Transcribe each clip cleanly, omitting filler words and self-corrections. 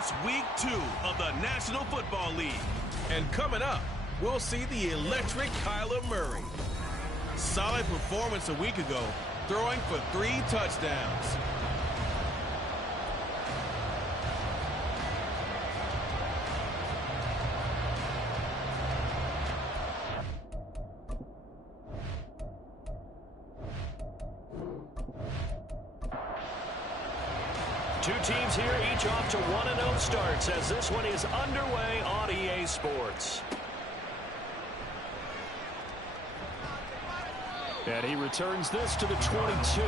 It's week 2 of the National Football League. And coming up, we'll see the electric Kyler Murray. Solid performance a week ago, throwing for 3 touchdowns. Two teams here, each off to 1-0 starts as this one is underway on EA Sports. And he returns this to the 22.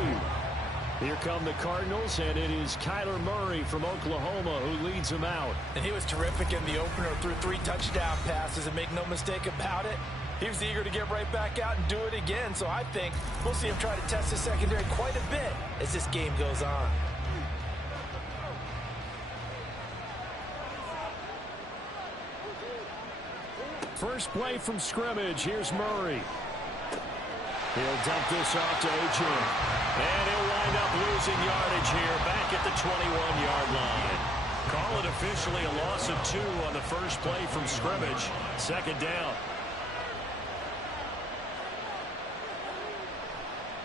Here come the Cardinals, and it is Kyler Murray from Oklahoma who leads them out. And he was terrific in the opener, threw 3 touchdown passes, and make no mistake about it, he was eager to get right back out and do it again. So I think we'll see him try to test the secondary quite a bit as this game goes on. First play from scrimmage. Here's Murray. He'll dump this off to Achane. And he'll wind up losing yardage here back at the 21-yard line. Call it officially a loss of 2 on the first play from scrimmage. Second down.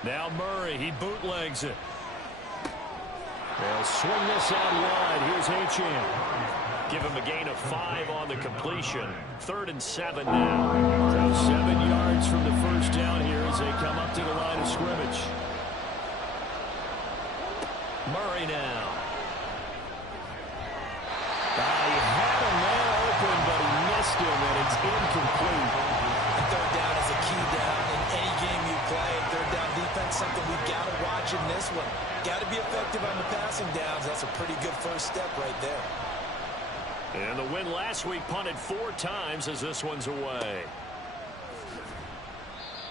Now Murray, he bootlegs it. They'll swing this out wide. Here's Achane. Give him a gain of 5 on the completion. 3rd and 7 now. So 7 yards from the first down here as they come up to the line of scrimmage. Murray now. He had a man open, but he missed him, and it's incomplete. And 3rd down is a key down in any game you play. And 3rd down defense, something we've got to watch in this one. Got to be effective on the passing downs. That's a pretty good first step right there. And the win last week punted 4 times as this one's away.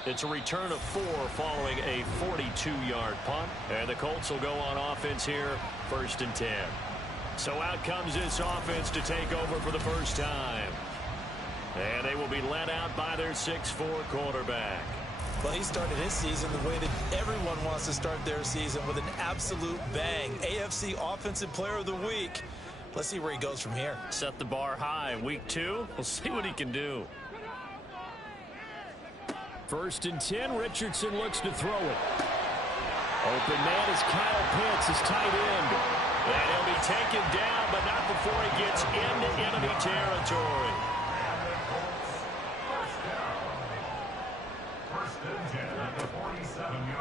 It's a return of 4 following a 42-yard punt. And the Colts will go on offense here, 1st and 10. So out comes this offense to take over for the first time. And they will be led out by their 6'4 quarterback. Well, he started his season the way that everyone wants to start their season, with an absolute bang. AFC Offensive Player of the Week. Let's see where he goes from here. Set the bar high. Week 2, we'll see what he can do. 1st and 10, Richardson looks to throw it. Open man is Kyle Pitts, his tight end. And he'll be taken down, but not before he gets into enemy territory.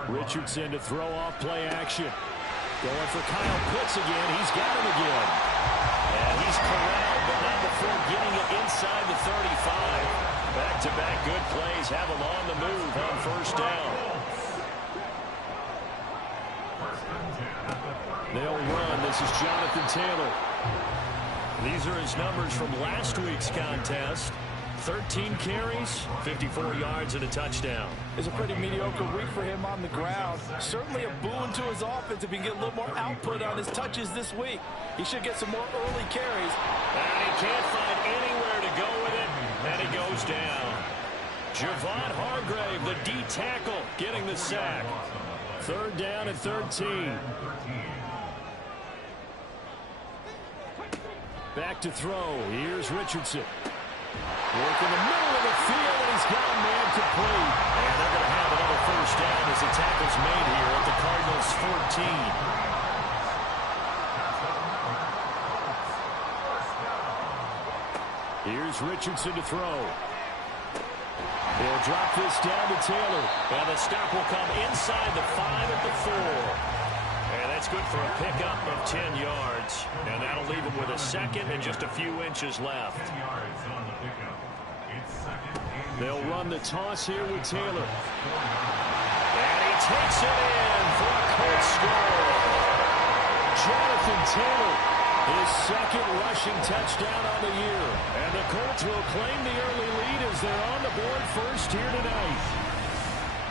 Richardson to throw off play action. Going for Kyle Pitts again. He's got him again. And he's corralled, but not before getting it inside the 35. Back-to-back good plays have him on the move on 1st down. They'll run. This is Jonathan Taylor. These are his numbers from last week's contest. 13 carries, 54 yards, and a touchdown. It's a pretty mediocre week for him on the ground. Certainly a boon to his offense if he can get a little more output on his touches this week. He should get some more early carries. And he can't find anywhere to go with it, and he goes down. Javon Hargrave, the D tackle, getting the sack. 3rd down and 13. Back to throw. Here's Richardson. Work in the middle of the field, and he's got a man complete. And they're going to have another 1st down as the tackle's made here at the Cardinals' 14. Here's Richardson to throw. They'll drop this down to Taylor. And the stop will come inside the 5 at the 4. And that's good for a pickup of 10 yards. And that'll leave him with a 2nd and just a few inches left. They'll run the toss here with Taylor. And he takes it in for a Colts score. Jonathan Taylor, his 2nd rushing touchdown on the year. And the Colts will claim the early lead as they're on the board first here tonight.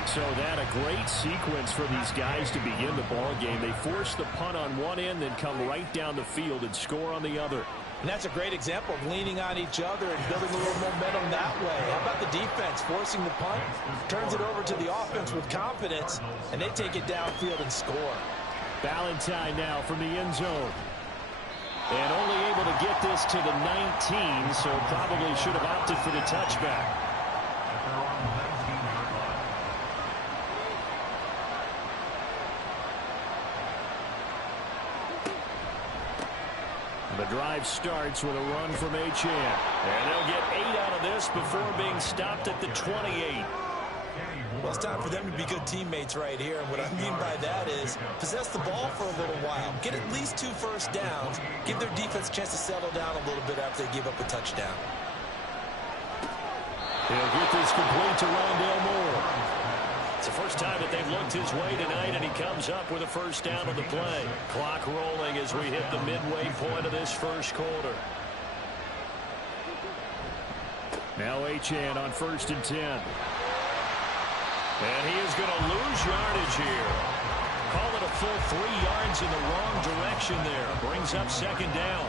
So that a great sequence for these guys to begin the ball game. They force the punt on one end, then come right down the field and score on the other. And that's a great example of leaning on each other and building a little momentum that way. How about the defense forcing the punt, turns it over to the offense with confidence, and they take it downfield and score. Valentine now from the end zone. And only able to get this to the 19, so probably should have opted for the touchback. The drive starts with a run from Achane. And they'll get 8 out of this before being stopped at the 28. Well, it's time for them to be good teammates right here. And what I mean by that is possess the ball for a little while. Get at least 2 first downs. Give their defense a chance to settle down a little bit after they give up a touchdown. He'll get this complete to Rondale Moore. It's the first time that they've looked his way tonight, and he comes up with a first down on the play. Clock rolling as we hit the midway point of this first quarter. Now Achane on 1st and 10. And he is going to lose yardage here. Call it a full 3 yards in the wrong direction there. Brings up 2nd down.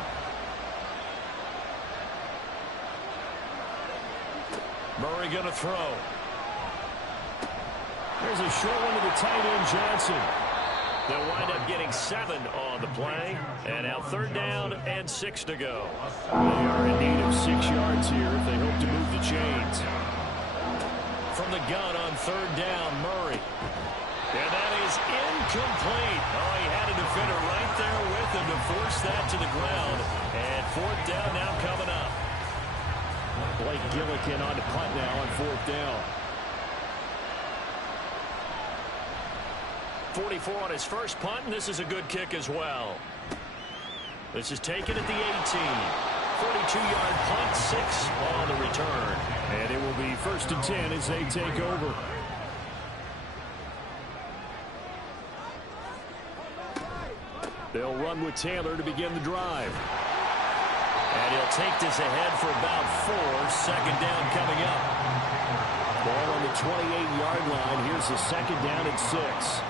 Murray going to throw. There's a short one to the tight end, Johnson. They'll wind up getting 7 on the play. And now 3rd down and 6 to go. They are in need of 6 yards here if they hope to move the chains. From the gun on 3rd down, Murray. And that is incomplete. Oh, he had a defender right there with him to force that to the ground. And 4th down now coming up. Blake Gillikin on the punt now on 4th down. 44 on his first punt, and this is a good kick as well. This is taken at the 18. 42-yard punt, 6 on the return. And it will be 1st and 10 as they take over. They'll run with Taylor to begin the drive. And he'll take this ahead for about 4. 2nd down coming up. Ball on the 28-yard line. Here's the 2nd down at 6.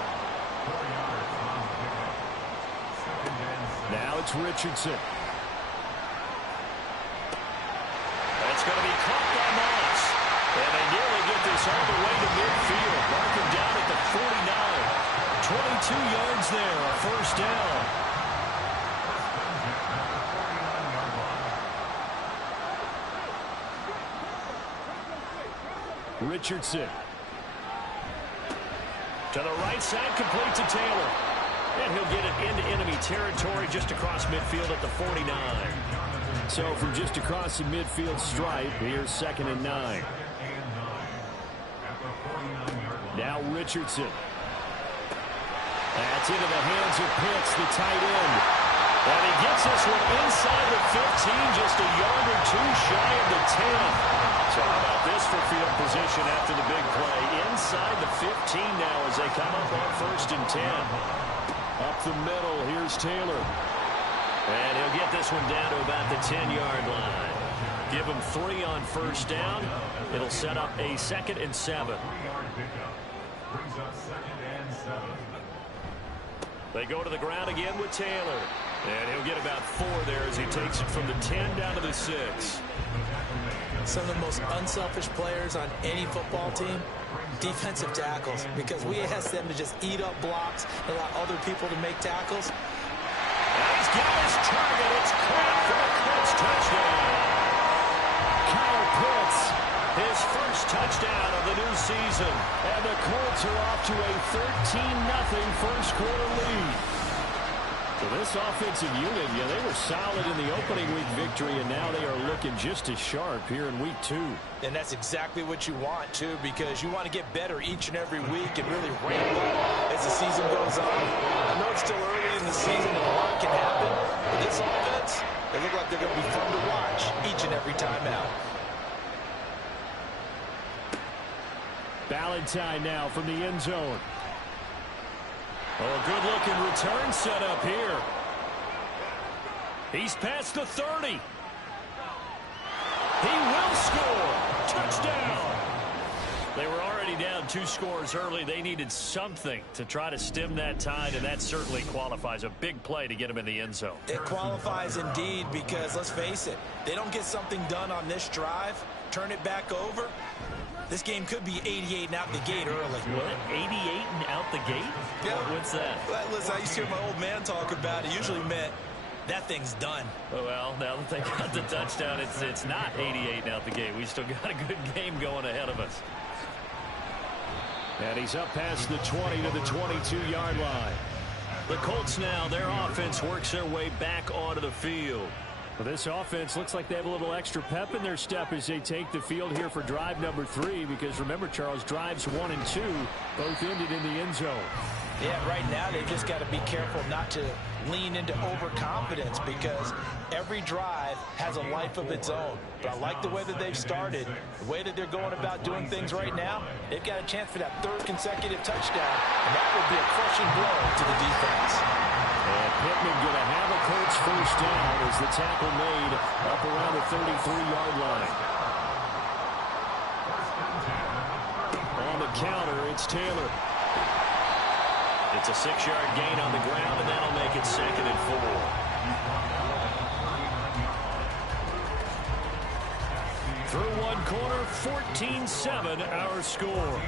Now it's Richardson. That's going to be caught by Moss. And they nearly get this all the way to midfield. Mark him down at the 49. 22 yards there, a 1st down. Richardson. To the right side, complete to Taylor. And he'll get it into enemy territory just across midfield at the 49. So from just across the midfield stripe, here's 2nd and 9. Now Richardson. That's into the hands of Pitts, the tight end. And he gets this one inside the 15, just a yard or 2 shy of the 10. So how about this for field position after the big play? Inside the 15 now as they come up on 1st and 10. Up the middle, here's Taylor. And he'll get this one down to about the 10-yard line. Give him 3 on 1st down. It'll set up a 2nd and 7. They go to the ground again with Taylor. And he'll get about 4 there as he takes it from the 10 down to the 6. Some of the most unselfish players on any football team, defensive tackles, because we ask them to just eat up blocks, allow other people to make tackles. And he's got his target. It's caught for a Colts touchdown. Kyle Pitts, his first touchdown of the new season. And the Colts are off to a 13-0 first quarter lead. So this offensive unit, yeah, they were solid in the opening week victory, and now they are looking just as sharp here in week 2. And that's exactly what you want, too, because you want to get better each and every week and really ramp up as the season goes on. I know it's still early in the season and a lot can happen, but this offense, they look like they're going to be fun to watch each and every time out. Ballantyne now from the end zone. Oh, good-looking return set up here. He's past the 30. He will score. Touchdown. They were already down 2 scores early. They needed something to try to stem that tide, and that certainly qualifies. A big play to get him in the end zone. It qualifies indeed because, let's face it, they don't get something done on this drive, turn it back over. This game could be 88 and out the gate early. What? 88 and out the gate? Yeah. What's that? Well, listen, I used to hear my old man talk about it. Usually meant that thing's done. Well, now that they got the touchdown, it's not 88 out the gate. We still got a good game going ahead of us. And he's up past the 20 to the 22-yard line. The Colts now, their offense works their way back onto the field. Well, this offense looks like they have a little extra pep in their step as they take the field here for drive number 3, because remember, Charles, drives 1 and 2 both ended in the end zone. Yeah, right now they've just got to be careful not to lean into overconfidence, because every drive has a life of its own. But I like the way that they've started, the way that they're going about doing things right now. They've got a chance for that 3rd consecutive touchdown, and that would be a crushing blow to the defense. And Pittman going to have a Colts first down as the tackle made up around the 33-yard line. On the counter, it's Taylor. It's a 6-yard gain on the ground, and that'll make it 2nd and 4. Through one quarter, 14-7 our score.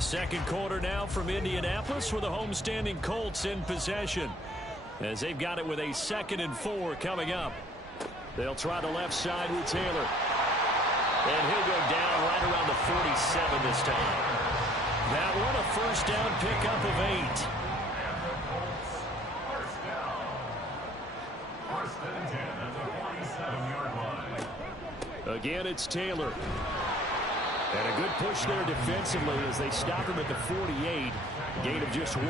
Second quarter now from Indianapolis with the homestanding Colts in possession, as they've got it with a 2nd and 4 coming up. They'll try the left side with Taylor. And he'll go down right around the 47 this time. That one a first down pickup of 8. Again, it's Taylor. And a good push there defensively as they stop him at the 48. Gain of just 1.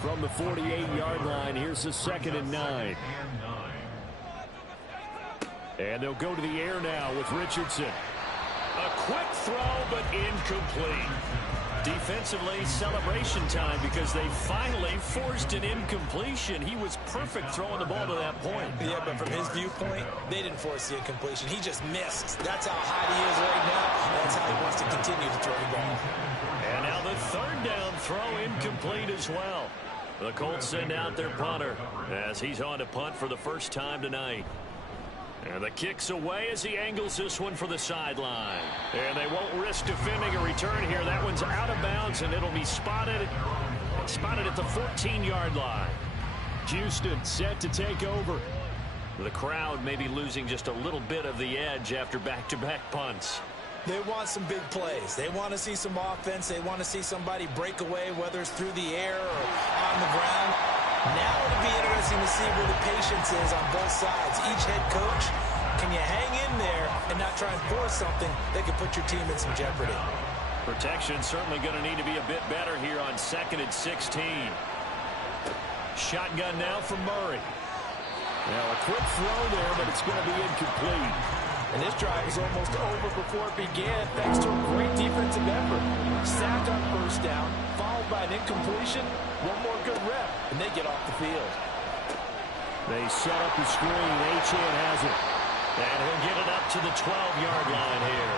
From the 48-yard line, here's the 2nd and 9. And they'll go to the air now with Richardson. A quick throw, but incomplete. Defensively, celebration time, because they finally forced an incompletion. He was perfect throwing the ball to that point. Yeah, but from his viewpoint, they didn't force the incompletion. He just missed. That's how hot he is right now. That's how he wants to continue to throw the ball. And now the 3rd down throw incomplete as well. The Colts send out their punter as he's on to punt for the first time tonight. And the kick's away as he angles this one for the sideline. And they won't risk defending a return here. That one's out of bounds, and it'll be spotted at the 14-yard line. Houston set to take over. The crowd may be losing just a little bit of the edge after back-to-back punts. They want some big plays. They want to see some offense. They want to see somebody break away, whether it's through the air or on the ground. Now it'll be interesting to see where the patience is on both sides. Each head coach, can you hang in there and not try and force something that could put your team in some jeopardy? Protection certainly going to need to be a bit better here on 2nd and 16. Shotgun now from Murray. Now a quick throw there, but it's going to be incomplete. And this drive is almost over before it began, thanks to a great defensive effort. Sacked on first down, followed by an incompletion. One more good rep, and they get off the field. They set up the screen. Achane has it. And he'll get it up to the 12-yard line here.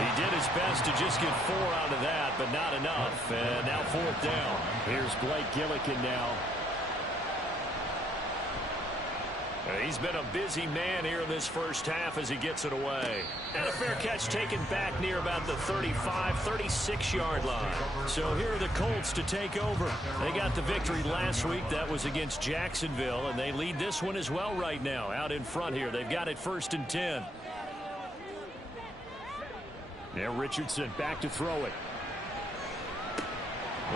He did his best to just get 4 out of that, but not enough. And now 4th down. Here's Blake Gillikin now. He's been a busy man here in this first half as he gets it away. And a fair catch taken back near about the 35, 36-yard line. So here are the Colts to take over. They got the victory last week. That was against Jacksonville, and they lead this one as well right now. Out in front here, they've got it 1st and 10. Now Richardson back to throw it.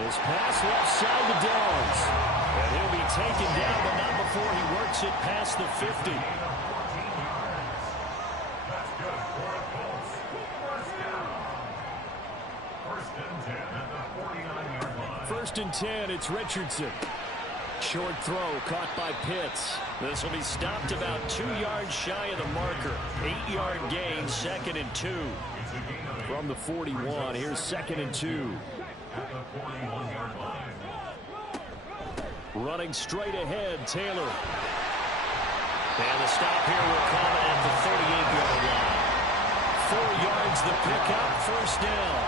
His pass left side to Downs. And he'll be taken down, but not before he works it past the 50. First and 10, it's Richardson. Short throw caught by Pitts. This will be stopped about 2 yards shy of the marker. 8-yard gain, 2nd and 2. From the 41, here's 2nd and 2. Running straight ahead, Taylor. And the stop here will come at the 38-yard line. 4 yards the pickup, first down.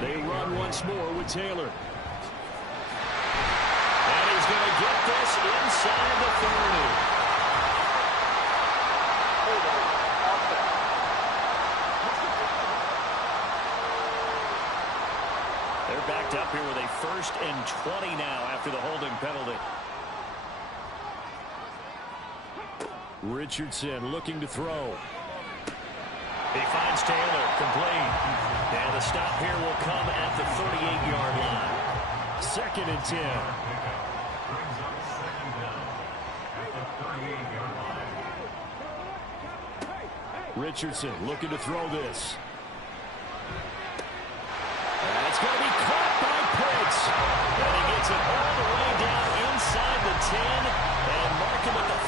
They run once more with Taylor. And he's going to get this inside the 30. picked up here with a 1st and 20 now after the holding penalty. Richardson looking to throw. He finds Taylor, complete. And the stop here will come at the 38-yard line. 2nd and 10. Richardson looking to throw this. That's going to be caught by Pitts. And he gets it all the way down inside the 10 and mark him at the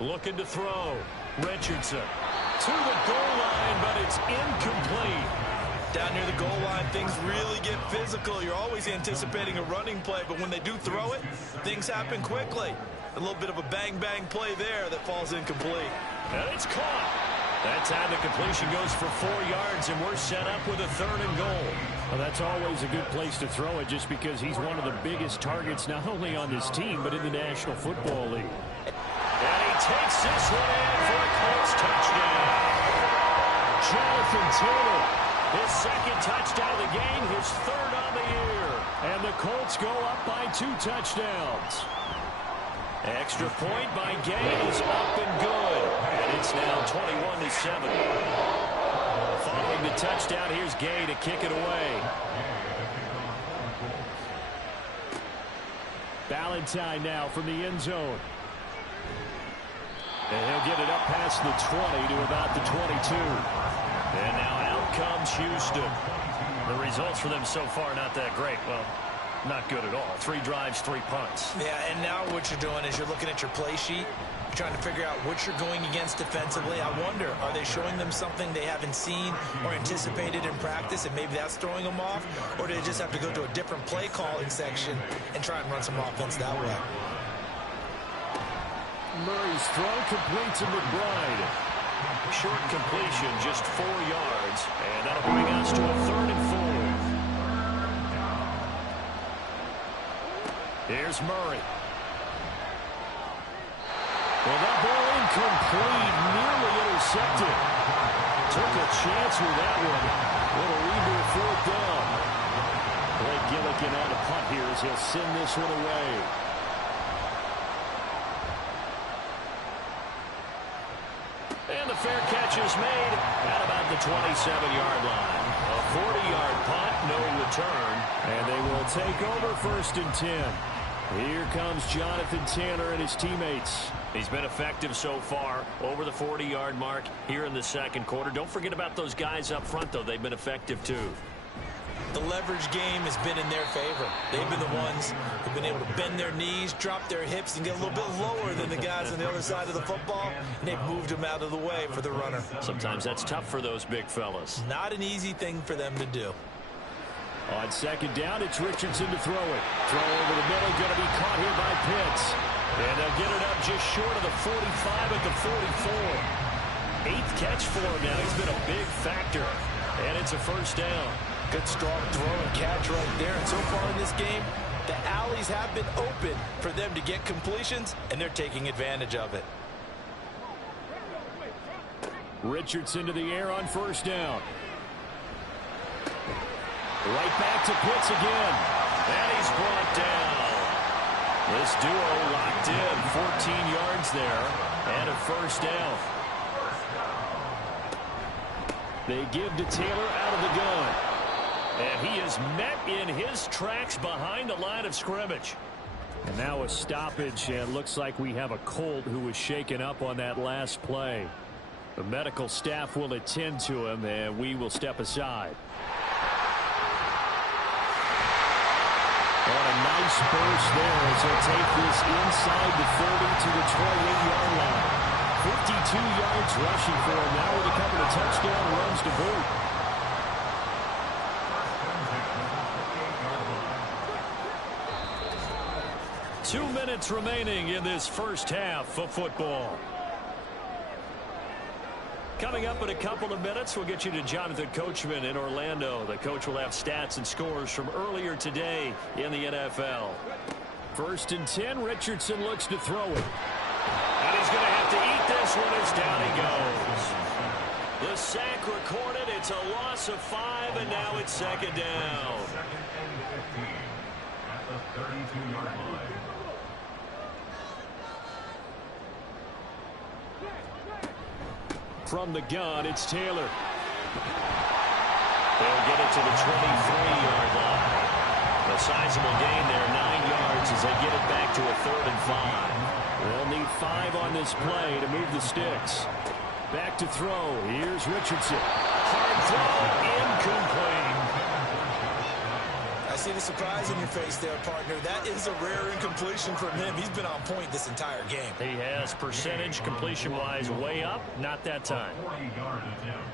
5. Looking to throw. Richardson to the goal line, but it's incomplete. Down near the goal line, things really get physical. You're always anticipating a running play, but when they do throw it, things happen quickly. A little bit of a bang-bang play there that falls incomplete. And it's caught. That time the completion goes for 4 yards, and we're set up with a 3rd and goal. Well, that's always a good place to throw it just because he's one of the biggest targets not only on this team but in the National Football League. And he takes this one in for a Colts touchdown. Jonathan Taylor, his 2nd touchdown of the game, his 3rd on the year. And the Colts go up by 2 touchdowns. Extra point by Gay is up and good. And it's now 21-7. Following the touchdown, here's Gay to kick it away. Valentine now from the end zone. And he'll get it up past the 20 to about the 22. And now out comes Houston. The results for them so far not that great. Well, not good at all. 3 drives, 3 punts. Yeah, and now what you're doing is you're looking at your play sheet. You're trying to figure out what you're going against defensively. I wonder, are they showing them something they haven't seen or anticipated in practice, and maybe that's throwing them off? Or do they just have to go to a different play calling section and try and run some offense that way? Murray's throw complete to McBride. Short completion, just 4 yards. And that'll bring us to a 3rd and 4. Here's Murray. Well, that ball incomplete, nearly intercepted. Took a chance with that one. It'll lead to a 4th down. Blake Gillikin on a punt here as he'll send this one away. And the fair catch is made at about the 27-yard line. A 40-yard punt, no return. And they will take over 1st and 10. Here comes Jonathan Taylor and his teammates. He's been effective so far, over the 40-yard mark here in the 2nd quarter. Don't forget about those guys up front, though. They've been effective, too. The leverage game has been in their favor. They've been the ones who've been able to bend their knees, drop their hips, and get a little bit lower than the guys on the other side of the football, and they've moved them out of the way for the runner. Sometimes that's tough for those big fellas. Not an easy thing for them to do. On 2nd down, it's Richardson to throw it. Throw over the middle, going to be caught here by Pitts. And they'll get it up just short of the 45 at the 44. 8th catch for him now. He's been a big factor. And it's a 1st down. Good strong throw and catch right there. And so far in this game, the alleys have been open for them to get completions, and they're taking advantage of it. Richardson to the air on 1st down. Right back to Pitts again. And he's brought down. This duo locked in. 14 yards there. And a 1st down. They give to Taylor out of the gun. And he is met in his tracks behind the line of scrimmage. And now a stoppage, and looks like we have a Colt who was shaken up on that last play. The medical staff will attend to him, and we will step aside. And a nice burst there as he'll take this inside the 30 to the 28-yard line. 52 yards rushing for him now with a couple of touchdown runs to boot. Two minutes remaining in this 1st half of football. Coming up in a couple of minutes, we'll get you to Jonathan Coachman in Orlando. The coach will have stats and scores from earlier today in the NFL. 1st and 10, Richardson looks to throw it. And he's going to have to eat this one as down he goes. The sack recorded. It's a loss of 5, and now it's second down. Second and 15 at the 32-yard line. From the gun, it's Taylor. They'll get it to the 23-yard line. A sizable gain there, 9 yards as they get it back to a 3rd and 5. They'll need 5 on this play to move the sticks. Back to throw. Here's Richardson. Hard throw, incomplete. I see the surprise in your face there, partner. That is a rare incompletion from him. He's been on point this entire game. He has percentage completion-wise way up. Not that time. 40-yard attempt.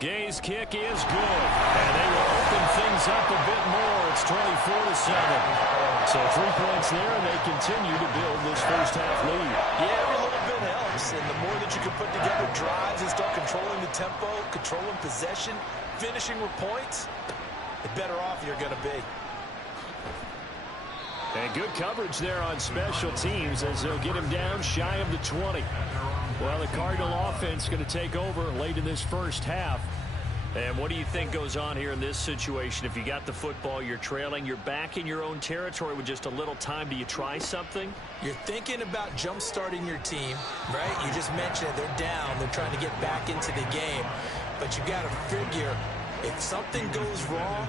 Gay's kick is good, and they will open things up a bit more. It's 24-7. So 3 points there, and they continue to build this first half lead. Yeah, every little bit helps, and the more that you can put together drives and start controlling the tempo, controlling possession, finishing with points, the better off you're going to be. And good coverage there on special teams as they'll get him down shy of the 20. Well, the Cardinal offense going to take over late in this first half. And what do you think goes on here in this situation? If you got the football, you're trailing, you're back in your own territory with just a little time. Do you try something? You're thinking about jump-starting your team, right? You just mentioned it. They're down. They're trying to get back into the game. But you got to figure if something goes wrong,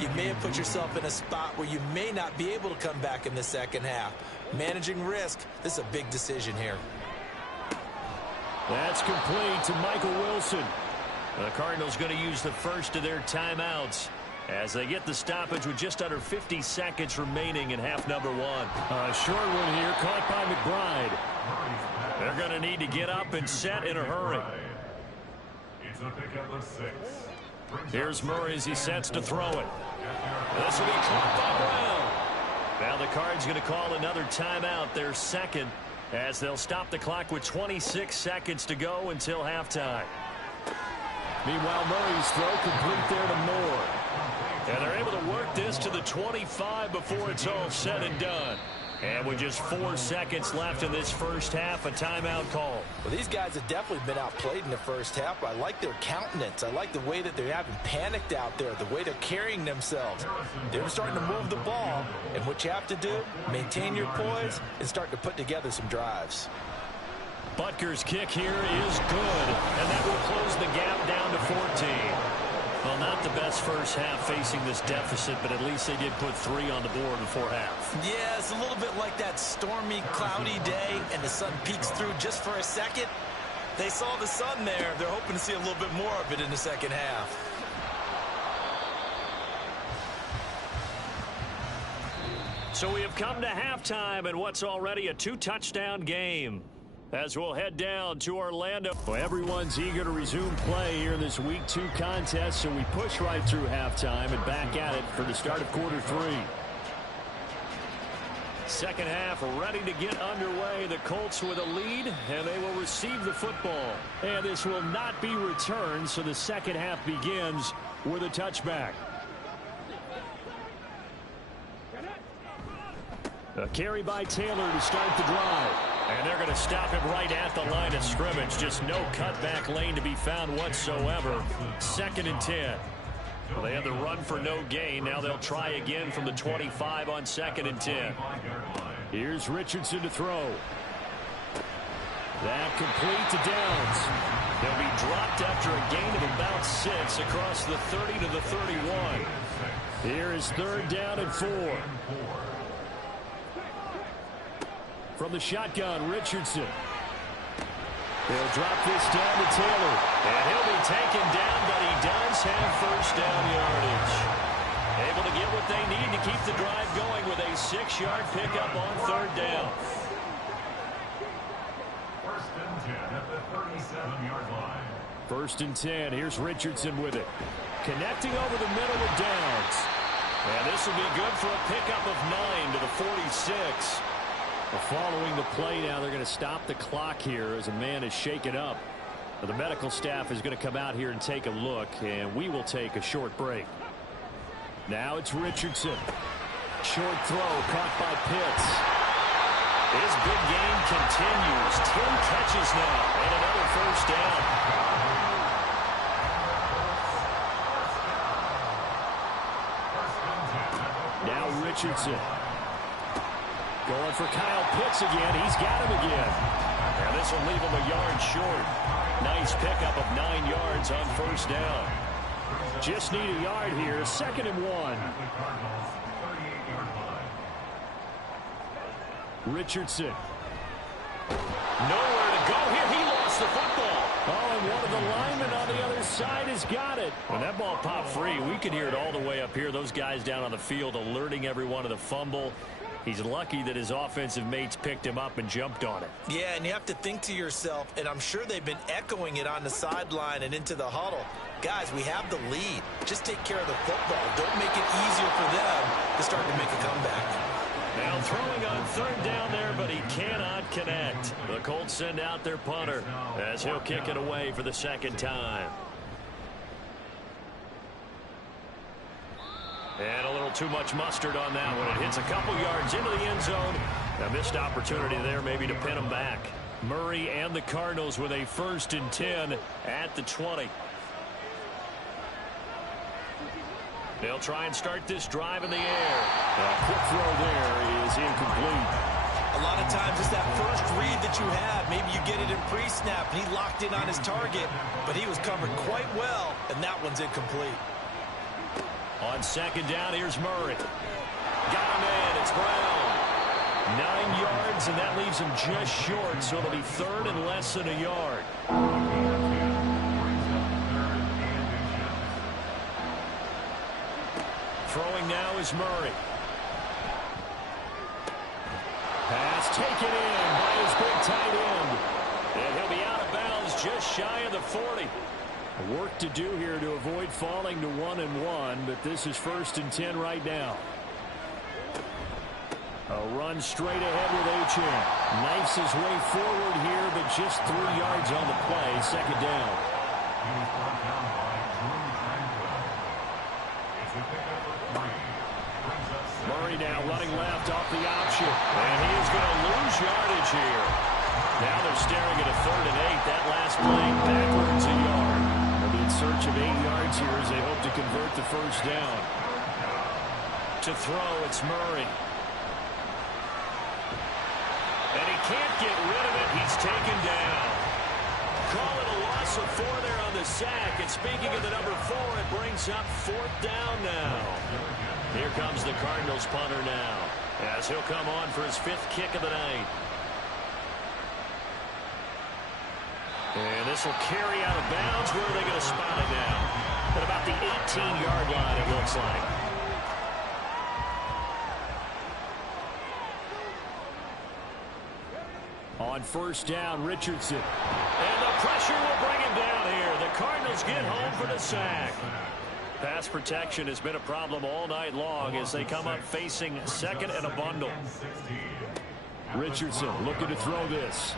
you may have put yourself in a spot where you may not be able to come back in the second half. Managing risk, this is a big decision here. That's complete to Michael Wilson. The Cardinals going to use the first of their timeouts as they get the stoppage with just under 50 seconds remaining in half number 1. A short one here caught by McBride. They're going to need to get up and set in a hurry. It's a pickup of 6. Here's Murray as he sets to throw it. This will be caught by Brown. Now the Cards going to call another timeout, their second, as they'll stop the clock with 26 seconds to go until halftime. Meanwhile, Murray's throw complete there to Moore. And they're able to work this to the 25 before it's all said and done. And with just 4 seconds left in this first half, a timeout call. Well, these guys have definitely been outplayed in the first half, but I like their countenance. I like the way that they haven't panicked out there, the way they're carrying themselves. They're starting to move the ball, and what you have to do, maintain your poise and start to put together some drives. Butker's kick here is good, and that will close the gap down to 14. Well, not the best first half facing this deficit, but at least they did put 3 on the board before half. Yeah, it's a little bit like that stormy, cloudy day, and the sun peeks through just for a second. They saw the sun there. They're hoping to see a little bit more of it in the second half. So we have come to halftime in what's already a 2-touchdown game. As we'll head down to Orlando. Well, everyone's eager to resume play here in this Week 2 contest, so we push right through halftime and back at it for the start of quarter 3. Second half ready to get underway. The Colts with a lead, and they will receive the football. And this will not be returned, so the second half begins with a touchback. A carry by Taylor to start the drive. And they're going to stop him right at the line of scrimmage. Just no cutback lane to be found whatsoever. 2nd and 10. Well, they had the run for no gain. Now they'll try again from the 25 on 2nd and 10. Here's Richardson to throw. That complete to Downs. They'll be dropped after a gain of about 6 across the 30 to the 31. Here is 3rd down and 4. From the shotgun, Richardson. They'll drop this down to Taylor. And he'll be taken down, but he does have first down yardage. Able to get what they need to keep the drive going with a 6-yard pickup on 3rd down. 1st and 10 at the 37-yard line. 1st and 10. Here's Richardson with it. Connecting over the middle with Downs. And this will be good for a pickup of 9 to the 46. Following the play now, they're going to stop the clock here as a man is shaken up. The medical staff is going to come out here and take a look, and we will take a short break. Now it's Richardson. Short throw caught by Pitts. His big game continues. 10 catches now and another first down. Now Richardson. Going for Kyle Pitts again. He's got him again. And this will leave him a yard short. Nice pickup of 9 yards on first down. Just need a yard here. 2nd and 1. Richardson. Nowhere to go here. He lost the football. Oh, and one of the linemen on the other side has got it. When that ball popped free, we could hear it all the way up here. Those guys down on the field alerting everyone of the fumble. He's lucky that his offensive mates picked him up and jumped on it. Yeah, and you have to think to yourself, and I'm sure they've been echoing it on the sideline and into the huddle. Guys, we have the lead. Just take care of the football. Don't make it easier for them to start to make a comeback. Now throwing on 3rd down there, but he cannot connect. The Colts send out their punter as he'll kick it away for the 2nd time. And a little too much mustard on that one. It hits a couple yards into the end zone. A missed opportunity there maybe to pin him back. Murray and the Cardinals with a 1st and 10 at the 20. They'll try and start this drive in the air. A quick throw there is incomplete. A lot of times it's that first read that you have. Maybe you get it in pre-snap, and he locked in on his target, but he was covered quite well, and that one's incomplete. On 2nd down, here's Murray. Got him in. It's Brown. 9 yards, and that leaves him just short, so it'll be 3rd and less than a yard. Throwing now is Murray. Pass taken in by his big tight end. And he'll be out of bounds just shy of the 40. Work to do here to avoid falling to 1-1, but this is 1st and 10 right now. A run straight ahead with Achane. Knifes his way forward here, but just 3 yards on the play. 2nd down. Murray now running left off the option. And he is going to lose yardage here. Now they're staring at a 3rd and 8. That last play backwards a yard. They'll be in search of 8 yards here as they hope to convert the 1st down. To throw, it's Murray. And he can't get rid of it. He's taken down. Call it a loss of 4 there on the sack. And speaking of the number 4, it brings up 4th down now. Here comes the Cardinals punter now, as he'll come on for his 5th kick of the night. And this will carry out of bounds. Where are they going to spot it now? At about the 18-yard line, it looks like. On 1st down, Richardson. And the pressure will bring him down here. The Cardinals get home for the sack. Pass protection has been a problem all night long as they come up facing 2nd and a bundle. Richardson looking to throw this.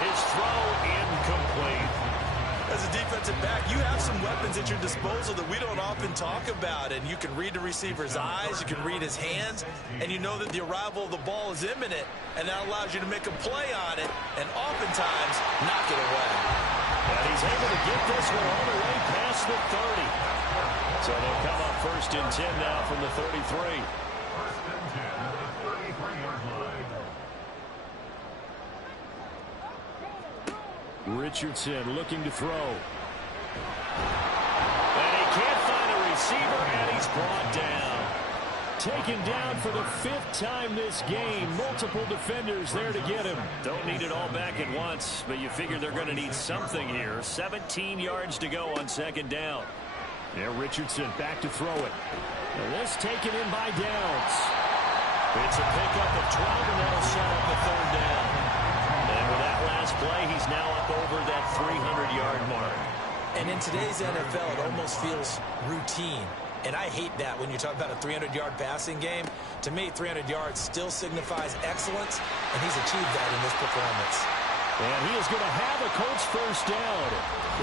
His throw incomplete. As a defensive back, you have some weapons at your disposal that we don't often talk about, and you can read the receiver's eyes, you can read his hands, and you know that the arrival of the ball is imminent, and that allows you to make a play on it, and oftentimes knock it away. And he's able to get this one all the way past the 30. So they'll come up 1st and 10 now from the 33. Richardson looking to throw. And he can't find a receiver, and he's brought down. Taken down for the 5th time this game. Multiple defenders there to get him. Don't need it all back at once, but you figure they're going to need something here. 17 yards to go on 2nd down. Yeah, Richardson back to throw it. And this taken in by Downs. It's a pickup of 12, and that'll set up the 3rd down. And with that last play, he's now up over that 300-yard mark. And in today's NFL, it almost feels routine. And I hate that when you talk about a 300-yard passing game. To me, 300 yards still signifies excellence, and he's achieved that in this performance. And he is going to have a Colts 1st down.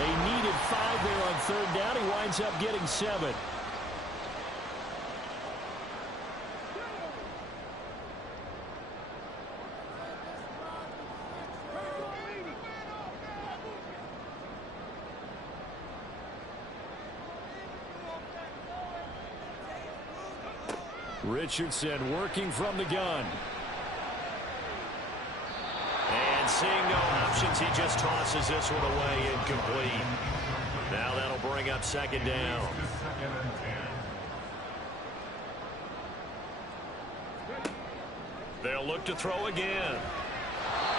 They needed 5 there on 3rd down. He winds up getting 7. Richardson working from the gun. And seeing no options, he just tosses this one away, incomplete. Now that'll bring up second down. They'll look to throw again.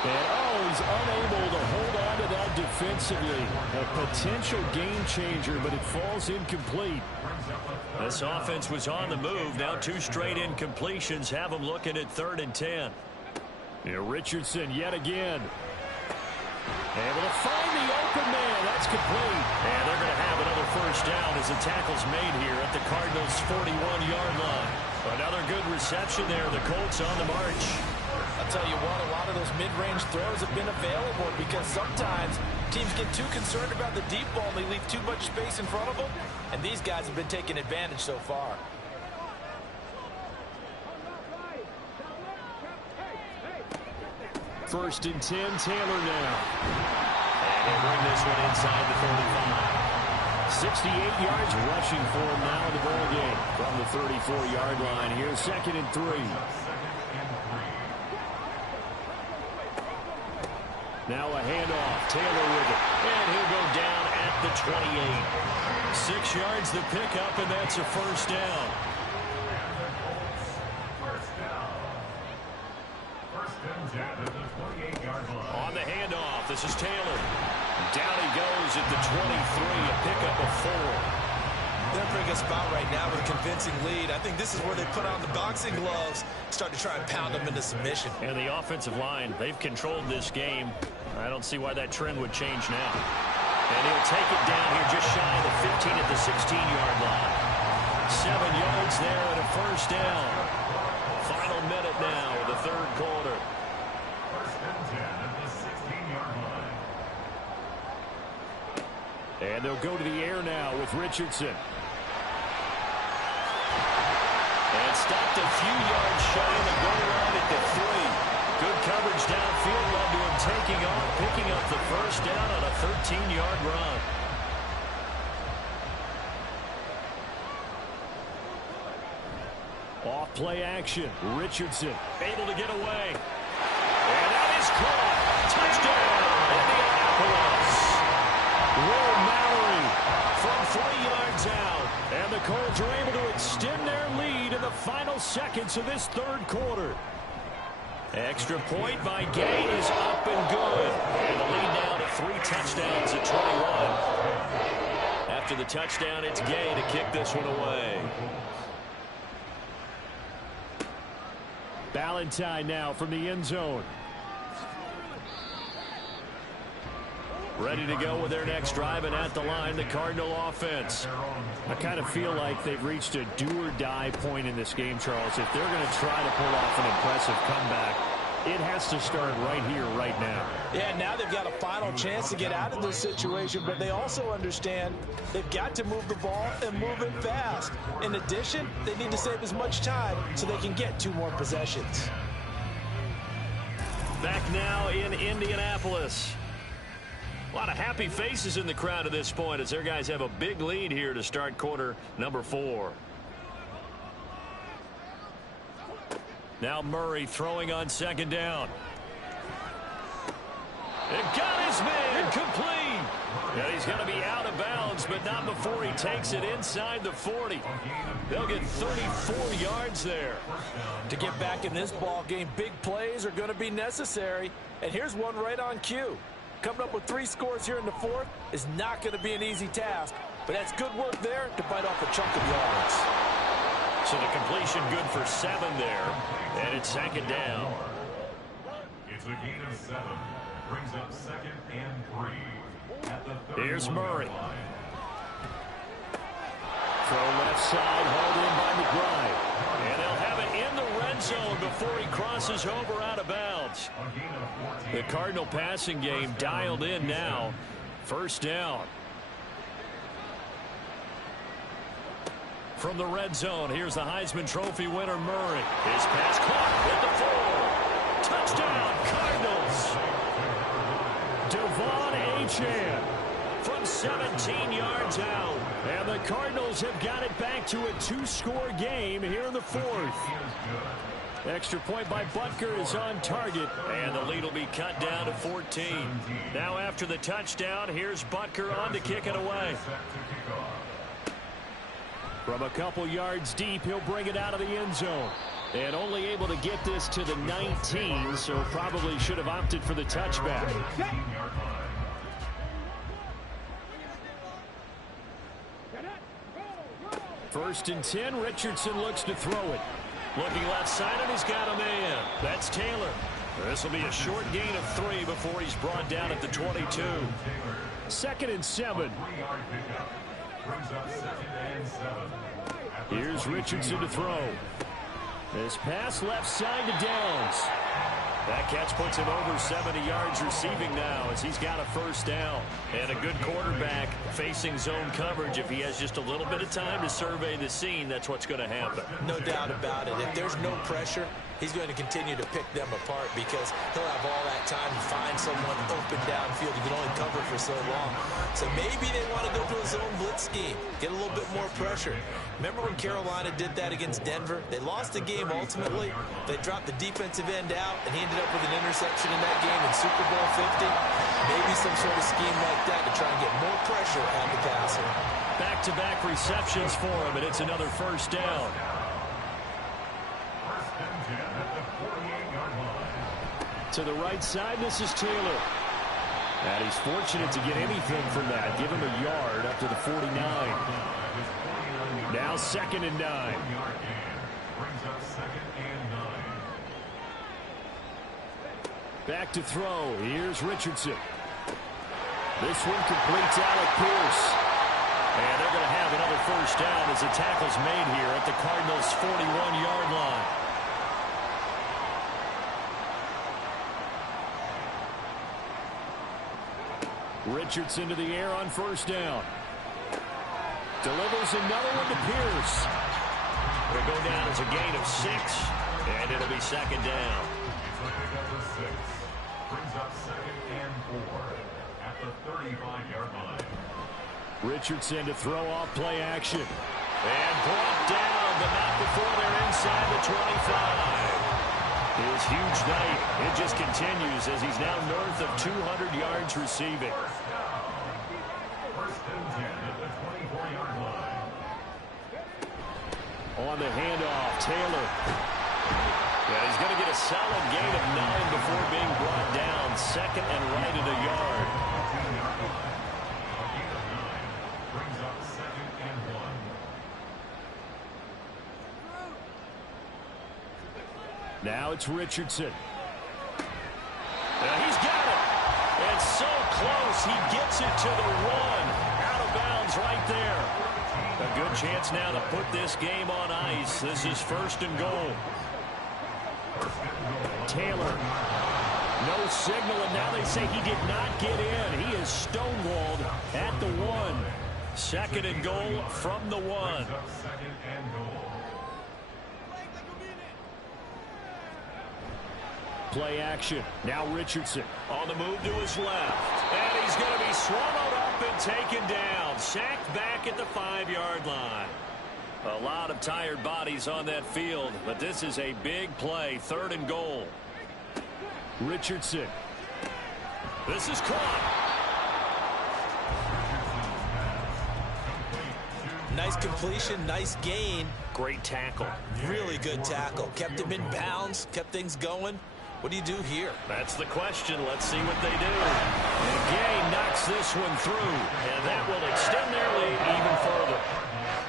And he's unable to hold on to that defensively. A potential game changer, but it falls incomplete. This offense was on the move. Now 2 straight incompletions have them looking at 3rd and 10. Here Richardson yet again. Able to find the open man. That's complete. And they're going to have another first down as the tackle's made here at the Cardinals' 41-yard line. Another good reception there. The Colts on the march. I'll tell you what, a lot of those mid-range throws have been available because sometimes teams get too concerned about the deep ball and they leave too much space in front of them. And these guys have been taking advantage so far. First and 10, Taylor now. And they bring this one inside the 35. 68 yards rushing for him now in the ball game. From the 34-yard line, here's 2nd and 3. Now a handoff. Taylor with it. And he'll go down at the 28. 6 yards the pickup, and that's a first down. On the handoff, this is Taylor. Down he goes at the 23, a pickup of 4. They're in a pretty good spot right now with a convincing lead. I think this is where they put on the boxing gloves, start to try and pound them into submission. And the offensive line, they've controlled this game. I don't see why that trend would change now. And he'll take it down here just shy of the 15 at the 16-yard line. 7 yards there and a first down. Final minute now of the 3rd quarter. First and 10 at the 16-yard line. And they'll go to the air now with Richardson. And stopped a few yards shy of the goal line at the 3. Good coverage downfield led to him taking off, picking up the first down on a 13-yard run. Off play action. Richardson Able to get away. And that is caught. Touchdown, Indianapolis. Will Mallory From 3 yards out. and the Colts are able to extend their lead in the final seconds of this 3rd quarter. Extra point by Gay is up and good. And the lead now to 3 touchdowns at 21. After the touchdown, it's Gay to kick this one away. Ballantyne now from the end zone. Ready to go with their next drive, and at the line, the Cardinal offense. I kind of feel like they've reached a do-or-die point in this game, Charles. If they're going to try to pull off an impressive comeback, it has to start right here, right now. Yeah, now they've got a final chance to get out of this situation, but they also understand they've got to move the ball and move it fast. In addition, they need to save as much time so they can get 2 more possessions. Back now in Indianapolis. A lot of happy faces in the crowd at this point as their guys have a big lead here to start quarter number 4. Now Murray throwing on 2nd down. And got his man complete. And he's going to be out of bounds, but not before he takes it inside the 40. They'll get 34 yards there. To get back in this ball game, big plays are going to be necessary. And here's one right on cue. Coming up with 3 scores here in the 4th is not going to be an easy task, but that's good work there to bite off a chunk of yards. So the completion good for 7 there, and it's 2nd down. It's a gain of 7. Brings up 2nd and 3. At the 31 Here's Murray. line. Throw left side, hauled in by McBride. And they'll have it in the red zone before he crosses over out of bounds. A gain of 14. The Cardinal passing game dialed in now. First down. From the red zone, here's the Heisman Trophy winner, Murray. His pass caught at the 4. Touchdown, Cardinals. Devon Achane from 17 yards out. And the Cardinals have got it back to a 2-score game here in the fourth. Extra point by Butker is on target. And the lead will be cut down to 14. Now after the touchdown, here's Butker on to kick it away. From a couple yards deep, he'll bring it out of the end zone. And only able to get this to the 19, so probably should have opted for the touchback. First and 10, Richardson looks to throw it. Looking left side, and he's got a man. That's Taylor. This will be a short gain of 3 before he's brought down at the 22. Second and 7. Here's Richardson to throw. This pass left side to Downs. That catch puts him over 70 yards receiving now as he's got a first down. And a good quarterback facing zone coverage. If he has just a little bit of time to survey the scene, that's what's going to happen. No doubt about it. If there's no pressure, he's going to continue to pick them apart because he'll have all that time to find someone open downfield. He can only cover for so long. So maybe they want to go to a zone blitz scheme, get a little bit more pressure. Remember when Carolina did that against Denver? They lost the game ultimately. They dropped the defensive end out, and he ended up with an interception in that game in Super Bowl 50. Maybe some sort of scheme like that to try and get more pressure on the passer. Back-to-back receptions for him, and it's another first down. To the right side, this is Taylor. And he's fortunate to get anything from that. Give him a yard up to the 49. Now second and 9. Back to throw. Here's Richardson. This one completes Alec Pierce. And they're going to have another first down as the tackle's made here at the Cardinals' 41-yard line. Richardson to the air on first down. Delivers another one to Pierce. It'll go down as a gain of 6, and it'll be second down. Brings up second and 4 at the 35-yard line. Richardson to throw off play action. And brought down, but not before they're inside the 25. His huge night, it just continues as he's now north of 200 yards receiving. First and 10 at the 24-yard line. On the handoff, Taylor. Yeah, he's going to get a solid gain of 9 before being brought down. Second and right at a yard. Brings up second and 1. Now it's Richardson. He's got it. And so close, he gets it to the 1. Out of bounds right there. A good chance now to put this game on ice. This is first and goal. Taylor. No signal, and now they say he did not get in. He is stonewalled at the 1. Second and goal from the 1. Second and goal. Play action. Now Richardson on the move to his left. And he's going to be swallowed up and taken down. Sacked back at the 5-yard line. A lot of tired bodies on that field, but this is a big play. Third and goal. Richardson. This is caught. Nice completion, nice gain. Great tackle. Really good tackle. Kept him in bounds, kept things going. What do you do here? That's the question. Let's see what they do. And Gay knocks this one through, and that will extend their lead even further.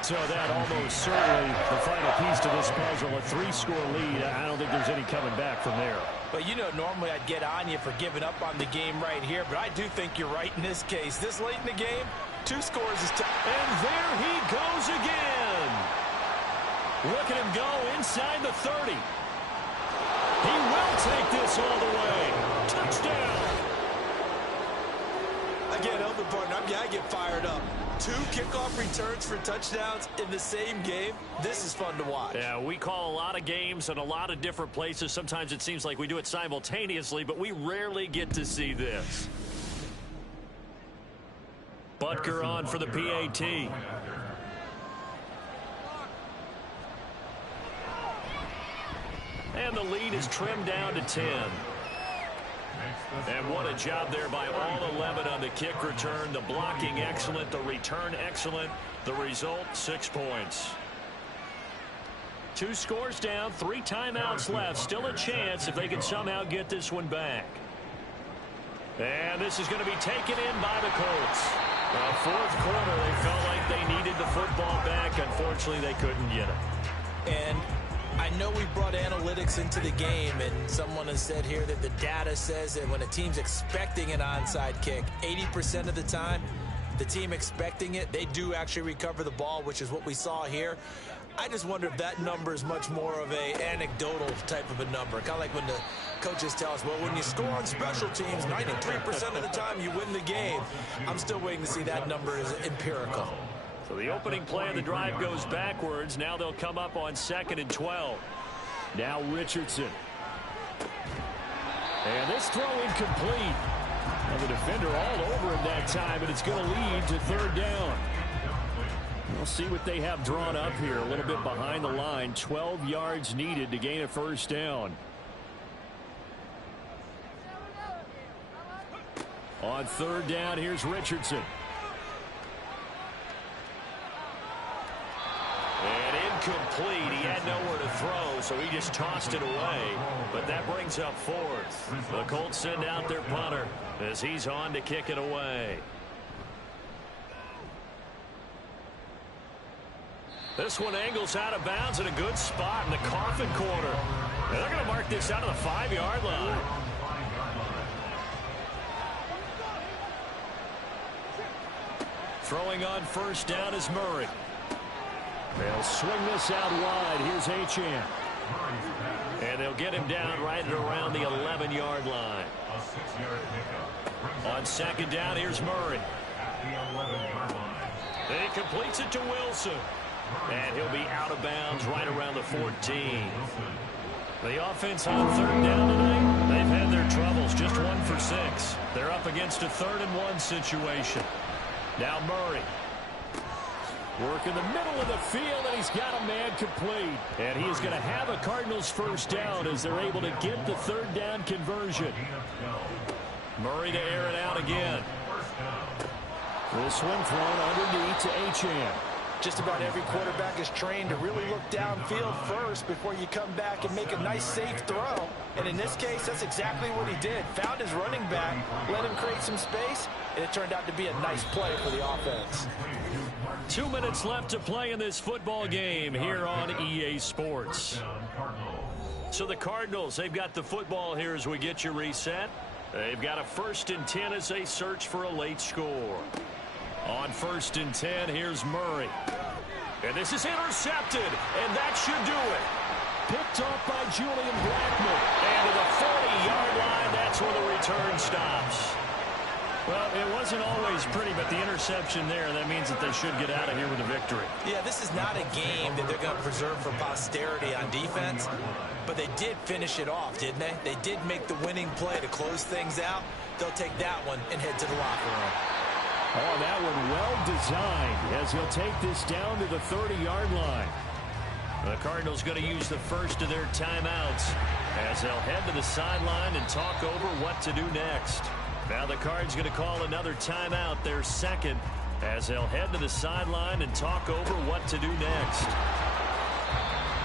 So that almost certainly the final piece to this puzzle, a 3-score lead. I don't think there's any coming back from there. But you know, normally I'd get on you for giving up on the game right here, but I do think you're right in this case. This late in the game, 2 scores is tough. And there he goes again. Look at him go inside the 30. He will take this all the way. Touchdown. I can't help it, partner. I get fired up. 2 kickoff returns for touchdowns in the same game. This is fun to watch. Yeah, we call a lot of games in a lot of different places. Sometimes it seems like we do it simultaneously, but we rarely get to see this. Butker on for the PAT. And the lead is trimmed down to 10. And what a job there by all 11 on the kick return. The blocking excellent, the return excellent. The result, 6 points. 2 scores down, 3 timeouts left. Still a chance if they can somehow get this one back. And this is going to be taken in by the Colts. Fourth quarter, they felt like they needed the football back. Unfortunately, they couldn't get it. And I know we brought analytics into the game, and someone has said here that the data says that when a team's expecting an onside kick, 80% of the time, the team expecting it, they do actually recover the ball, which is what we saw here. I just wonder if that number is much more of a anecdotal type of a number. Kind of like when the coaches tell us, well, when you score on special teams, 93% of the time you win the game. I'm still waiting to see that number is empirical. So the opening play of the drive goes backwards. Now they'll come up on 2nd and 12. Now Richardson. And this throw incomplete. And the defender all over him that time, and it's going to lead to 3rd down. We'll see what they have drawn up here. A little bit behind the line. 12 yards needed to gain a 1st down. On 3rd down, here's Richardson. And incomplete. He had nowhere to throw, so he just tossed it away. But that brings up 4th. The Colts send out their punter as he's on to kick it away. This one angles out of bounds in a good spot in the coffin corner. And they're going to mark this out of the 5-yard line. Throwing on 1st down is Murray. They'll swing this out wide. Here's Achane. And they'll get him down right at around the 11-yard line. On 2nd down, here's Murray. And he completes it to Wilson. And he'll be out of bounds right around the 14. The offense on 3rd down tonight, they've had their troubles. Just 1 for 6. They're up against a 3rd and 1 situation. Now Murray. Work in the middle of the field, and he's got a man complete. And he is going to have a Cardinals 1st down as they're able to get the 3rd down conversion. Murray to air it out again. This one thrown underneath to Achane. Just about every quarterback is trained to really look downfield first before you come back and make a nice, safe throw. And in this case, that's exactly what he did. Found his running back, let him create some space, and it turned out to be a nice play for the offense. 2 minutes left to play in this football game here on EA Sports. So the Cardinals, they've got the football here as we get you reset. They've got a 1st and 10 as they search for a late score. On 1st and 10, here's Murray. And this is intercepted, and that should do it. Picked off by Julian Blackmon. And to the 40-yard line, that's where the return stops. Well, it wasn't always pretty, but the interception there, that means that they should get out of here with a victory. Yeah, this is not a game that they're going to preserve for posterity on defense, but they did finish it off, didn't they? They did make the winning play to close things out. They'll take that one and head to the locker room. Oh, that one well designed as he'll take this down to the 30-yard line. The Cardinals going to use the first of their timeouts as they'll head to the sideline and talk over what to do next. Now the Cards going to call another timeout, their 2nd, as they'll head to the sideline and talk over what to do next.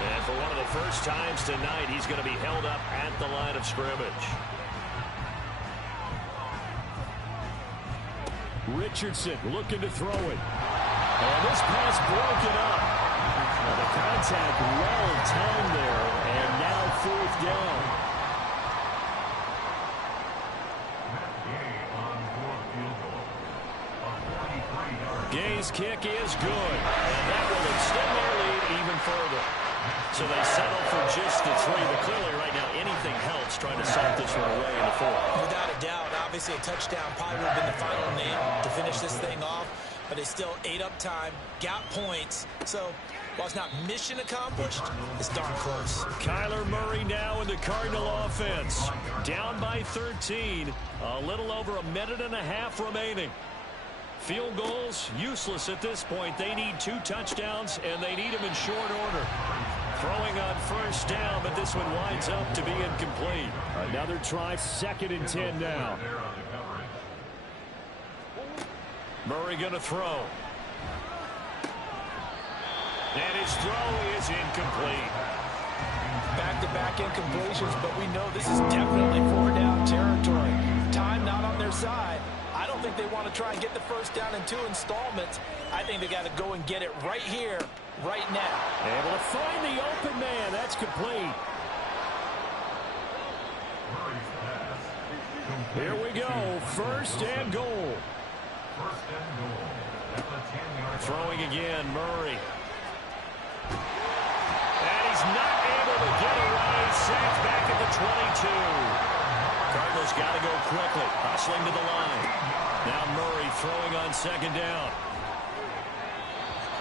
And for one of the first times tonight, he's going to be held up at the line of scrimmage. Richardson looking to throw it. And this pass broken up. Well, the contact well timed there, and now 4th down. Gay's kick is good, and that will extend their lead even further. So they settle for just the 3, but clearly right now anything helps trying to sock this one away in the 4th. Without a doubt, obviously a touchdown probably would have been the final nail to finish this thing off, but they still ate up time, got points, so while it's not mission accomplished, it's darn close. Kyler Murray now in the Cardinal offense. Down by 13, a little over a minute and a half remaining. Field goals, useless at this point. They need 2 touchdowns, and they need them in short order. Throwing on first down, but this one winds up to be incomplete. Another try, 2nd and 10 now. Murray going to throw. And his throw is incomplete. Back-to-back incompletions, but we know this is definitely 4-down territory. Time not on their side. I don't think they want to try and get the first down in 2 installments. I think they got to go and get it right here, right now. Able to find the open man. That's complete. Here we go. 1st and goal. Throwing again, Murray. And he's not able to get away. Sacked back at the 22. Cardinals got to go quickly. Hustling to the line. Now Murray throwing on 2nd down.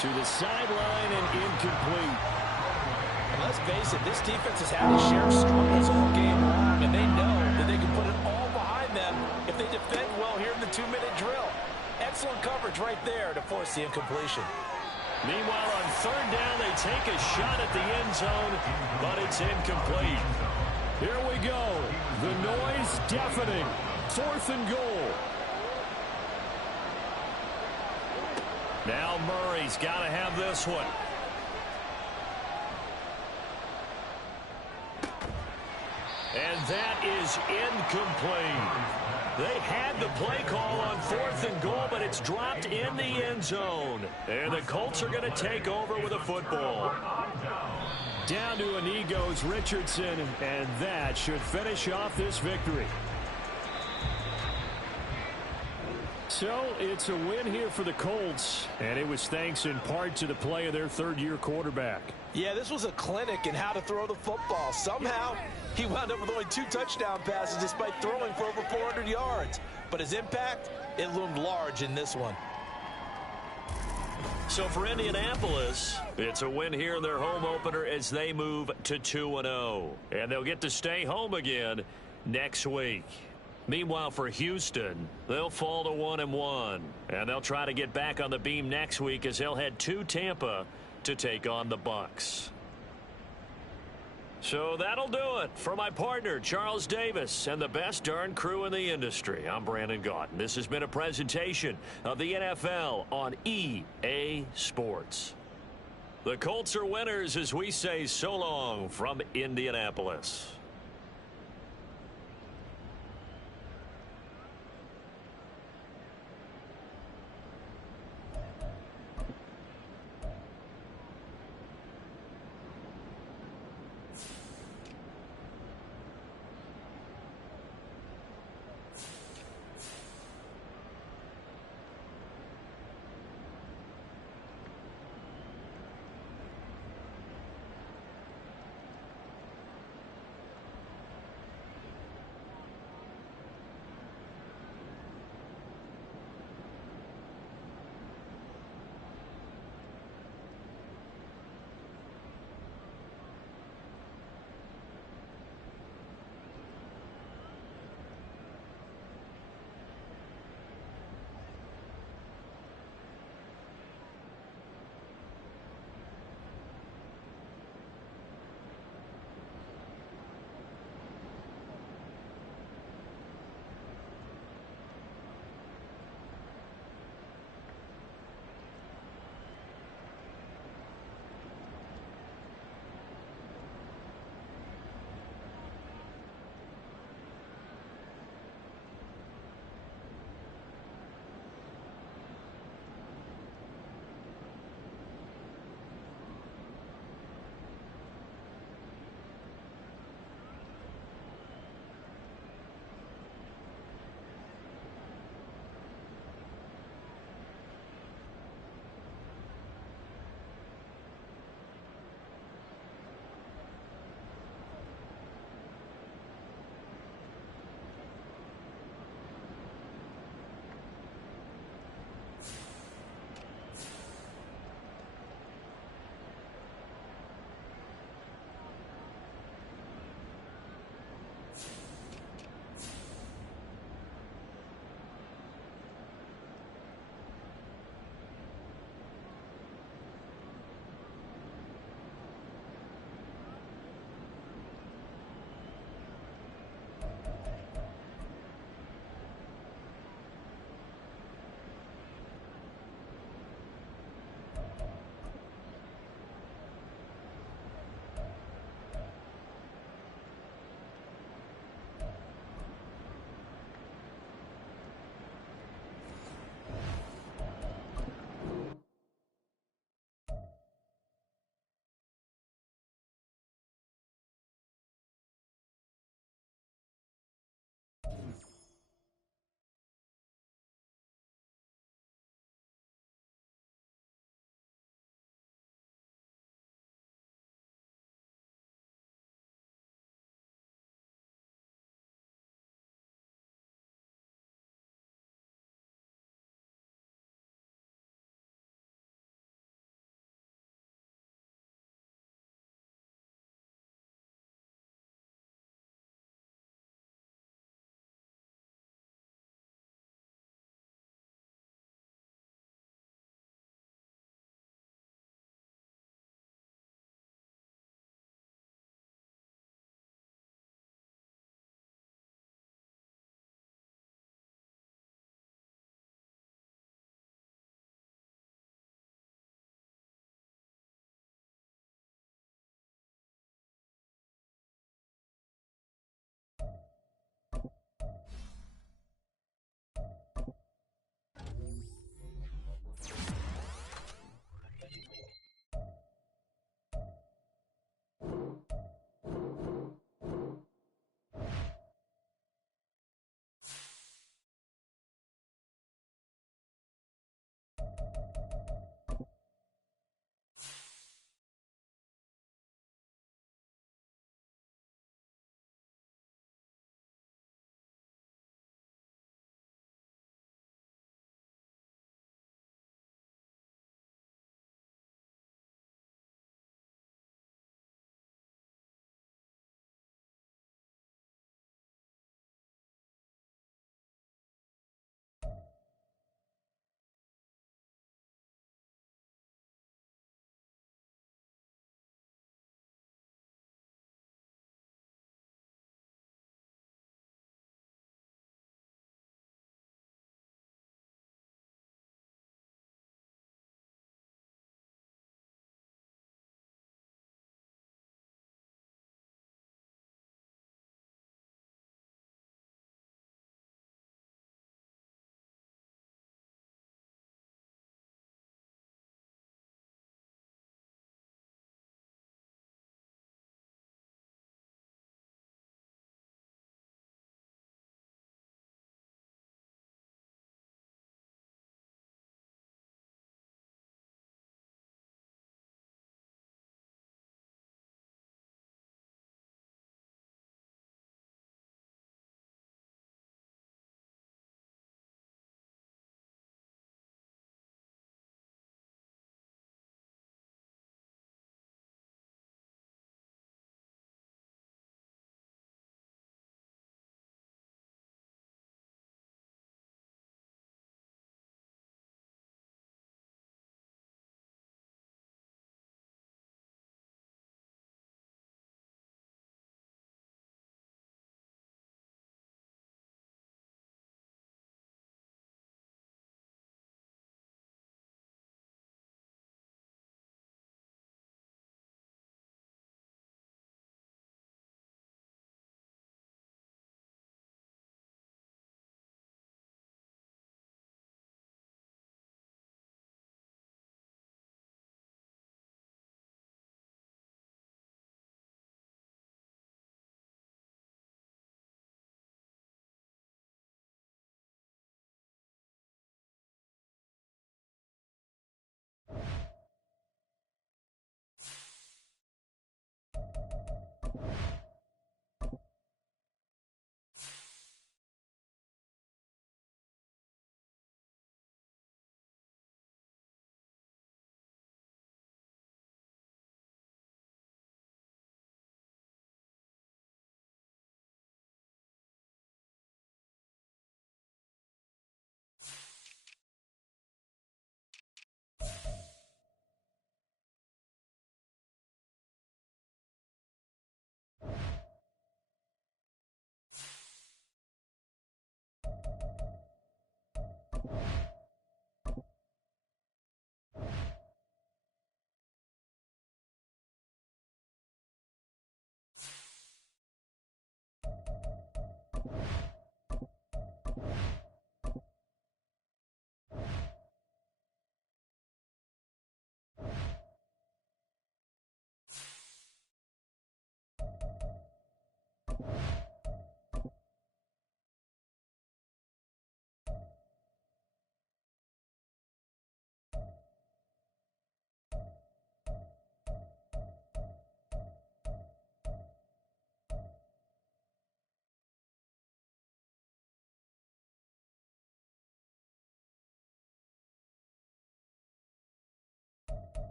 To the sideline and incomplete. And let's face it, this defense has had its share of struggles all game long, and they know that they can put it all behind them if they defend well here in the 2-minute drill. Excellent coverage right there to force the incompletion. Meanwhile, on 3rd down, they take a shot at the end zone, but it's incomplete. Here we go. The noise deafening. 4th and goal. Now Murray's got to have this one. And that is incomplete. They had the play call on 4th and goal, but it's dropped in the end zone. And the Colts are going to take over with a football. Down to a knee goes Richardson, and that should finish off this victory. So it's a win here for the Colts, and it was thanks in part to the play of their 3rd-year quarterback. Yeah, this was a clinic in how to throw the football. Somehow, he wound up with only 2 touchdown passes despite throwing for over 400 yards. But his impact, it loomed large in this one. So for Indianapolis, it's a win here in their home opener as they move to 2-0. And they'll get to stay home again next week. Meanwhile, for Houston, they'll fall to 1-1. And they'll try to get back on the beam next week as they'll head to Tampa to take on the Bucs. So that'll do it for my partner, Charles Davis, and the best darn crew in the industry. I'm Brandon Gaudin. This has been a presentation of the NFL on EA Sports. The Colts are winners as we say so long from Indianapolis.